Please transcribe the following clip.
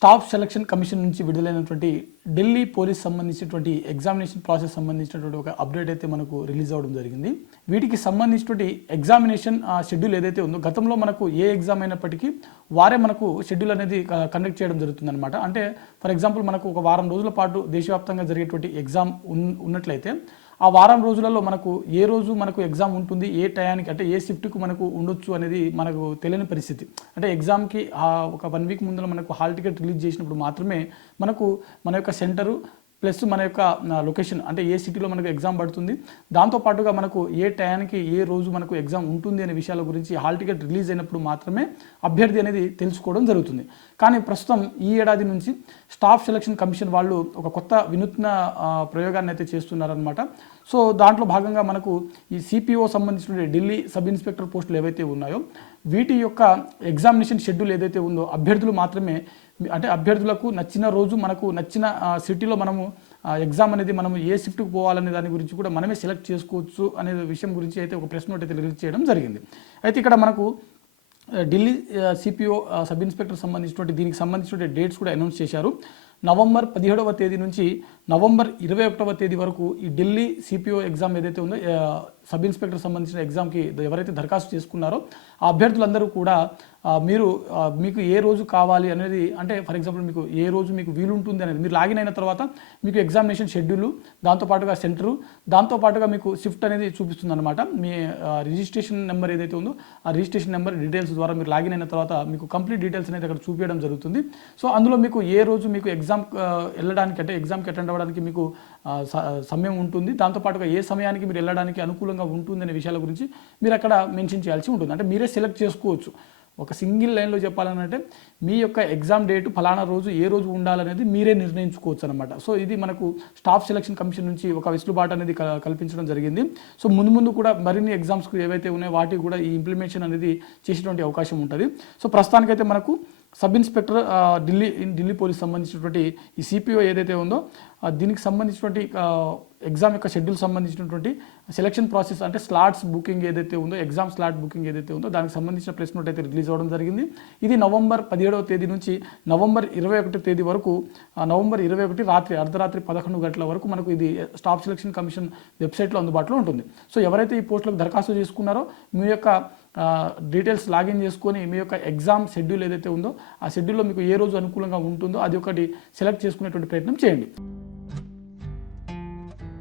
Staff selection commission నుంచి విడుదలైనటువంటి Delhi police సంబంధించినటువంటి ఎగ్జామినేషన్ ప్రాసెస్ సంబంధించినటువంటి ఒక అప్డేట్ అయితే మనకు రిలీజ్ అవ్వడం జరిగింది. వీటికి సంబంధించినటువంటి ఎగ్జామినేషన్ షెడ్యూల్ ఏదైతే ఉందో, గతంలో మనకు ఏ ఎగ్జామ్ అయినప్పటికీ వారే మనకు షెడ్యూల్ అనేది కండక్ట్ చేయడం జరుగుతుందన్నమాట. అంటే ఫర్ ఎగ్జాంపుల్ మనకు ఒక వారం రోజుల పాటు దేశవ్యాప్తంగా జరిగేటువంటి ఎగ్జామ్ ఉన్నట్లయితే ఆ వారం రోజులలో మనకు ఏ రోజు మనకు ఎగ్జామ్ ఉంటుంది, ఏ టయానికి అంటే ఏ షిఫ్ట్కు మనకు ఉండొచ్చు అనేది మనకు తెలియని పరిస్థితి. అంటే ఎగ్జామ్కి ఒక 1 వీక్ ముందర మనకు హాల్ టికెట్ రిలీజ్ చేసినప్పుడు మాత్రమే మనకు మన యొక్క సెంటరు ప్లస్ మన యొక్క లొకేషన్ అంటే ఏ సిటీలో మనకు ఎగ్జామ్ పడుతుంది, దాంతోపాటుగా మనకు ఏ టయానికి ఏ రోజు మనకు ఎగ్జామ్ ఉంటుంది అనే విషయాల గురించి హాల్ టికెట్ రిలీజ్ అయినప్పుడు మాత్రమే అభ్యర్థి అనేది తెలుసుకోవడం జరుగుతుంది. కానీ ప్రస్తుతం ఈ ఏడాది నుంచి స్టాఫ్ సెలక్షన్ కమిషన్ వాళ్ళు ఒక కొత్త వినూత్న ప్రయోగాన్ని అయితే చేస్తున్నారనమాట. సో దాంట్లో భాగంగా మనకు ఈ సిపిఓ సంబంధించిన ఢిల్లీ సబ్ ఇన్స్పెక్టర్ పోస్టులు ఏవైతే ఉన్నాయో వీటి యొక్క ఎగ్జామినేషన్ షెడ్యూల్ ఏదైతే ఉందో అభ్యర్థులు మాత్రమే, అంటే అభ్యర్థులకు నచ్చిన రోజు మనకు నచ్చిన సిటీలో మనము ఎగ్జామ్ అనేది మనము ఏ షిఫ్ట్కి పోవాలనే దాని గురించి కూడా మనమే సెలెక్ట్ చేసుకోవచ్చు అనే విషయం గురించి అయితే ఒక ప్రెస్ నోట్ అయితే రిలీజ్ చేయడం జరిగింది. అయితే ఇక్కడ మనకు ఢిల్లీ సిపిఓ సబ్ ఇన్స్పెక్టర్ సంబంధించినటువంటి దీనికి సంబంధించిన డేట్స్ కూడా అనౌన్స్ చేశారు. నవంబర్ 17వ తేదీ నుంచి నవంబర్ 21వ తేదీ వరకు ఈ ఢిల్లీ సిపిఓ ఎగ్జామ్ ఏదైతే ఉందో సబ్ ఇన్స్పెక్టర్ సంబంధించిన ఎగ్జామ్కి ఎవరైతే దరఖాస్తు చేసుకున్నారో ఆ అభ్యర్థులందరూ కూడా మీకు ఏ రోజు కావాలి అనేది, అంటే ఫర్ ఎగ్జాంపుల్ మీకు ఏ రోజు మీకు వీలుంటుంది అనేది మీరు లాగిన్ అయిన తర్వాత మీకు ఎగ్జామినేషన్ షెడ్యూల్, దాంతోపాటుగా సెంటరు, దాంతోపాటుగా మీకు షిఫ్ట్ అనేది చూపిస్తుంది అనమాట. మీ రిజిస్ట్రేషన్ నెంబర్ ఏదైతే ఉందో ఆ రిజిస్ట్రేషన్ నెంబర్ డీటెయిల్స్ ద్వారా మీరు లాగిన్ అయిన తర్వాత మీకు కంప్లీట్ డీటెయిల్స్ అనేది అక్కడ చూపించడం జరుగుతుంది. సో అందులో మీకు ఏ రోజు మీకు ఎగ్జామ్ వెళ్ళడానికి అంటే ఎగ్జామ్కి అటెండ్ అవ్వడానికి మీకు సమయం ఉంటుంది, దాంతోపాటుగా ఏ సమయానికి మీరు వెళ్ళడానికి అనుకూలంగా ఉంటుంది అనే విషయాల గురించి మీరు అక్కడ మెన్షన్ చేయాల్సి ఉంటుంది. అంటే మీరే సెలెక్ట్ చేసుకోవచ్చు. ఒక సింగిల్ లైన్లో చెప్పాలనంటే మీ యొక్క ఎగ్జామ్ డేట్ ఫలానా రోజు ఏ రోజు ఉండాలనేది మీరే నిర్ణయించుకోవచ్చు అనమాట. సో ఇది మనకు స్టాఫ్ సెలక్షన్ కమిషన్ నుంచి ఒక వెసులుబాటు అనేది కల్పించడం జరిగింది. సో ముందు కూడా మరిన్ని ఎగ్జామ్స్కి ఏవైతే ఉన్నాయో వాటికి కూడా ఈ ఇంప్లిమెంటేషన్ అనేది చేసేటువంటి అవకాశం ఉంటుంది. సో ప్రస్తుతానికైతే మనకు సబ్ ఇన్స్పెక్టర్ ఢిల్లీ పోలీస్ సంబంధించినటువంటి ఈ సిపిఓ ఏదైతే ఉందో దీనికి సంబంధించినటువంటి ఎగ్జామ్ యొక్క షెడ్యూల్ సంబంధించినటువంటి సెలక్షన్ ప్రాసెస్ అంటే స్లాట్స్ బుకింగ్ ఏదైతే ఉందో, ఎగ్జామ్ స్లాట్ బుకింగ్ ఏదైతే ఉందో దానికి సంబంధించిన ప్రెస్ నోట్ అయితే రిలీజ్ అవ్వడం జరిగింది. ఇది నవంబర్ 17వ తేదీ నుంచి నవంబర్ 21 తేదీ వరకు, నవంబర్ 21 అర్ధరాత్రి 11 గంటల వరకు మనకు ఇది స్టాఫ్ సెలక్షన్ కమిషన్ వెబ్సైట్లో అందుబాటులో ఉంటుంది. సో ఎవరైతే ఈ పోస్టులకు దరఖాస్తు చేసుకున్నారో మీ యొక్క డీటెయిల్స్ లాగిన్ చేసుకొని మీ యొక్క ఎగ్జామ్ షెడ్యూల్ ఏదైతే ఉందో ఆ షెడ్యూల్లో మీకు ఏ రోజు అనుకూలంగా ఉంటుందో అది ఒకటి సెలెక్ట్ చేసుకునేటువంటి ప్రయత్నం చేయండి.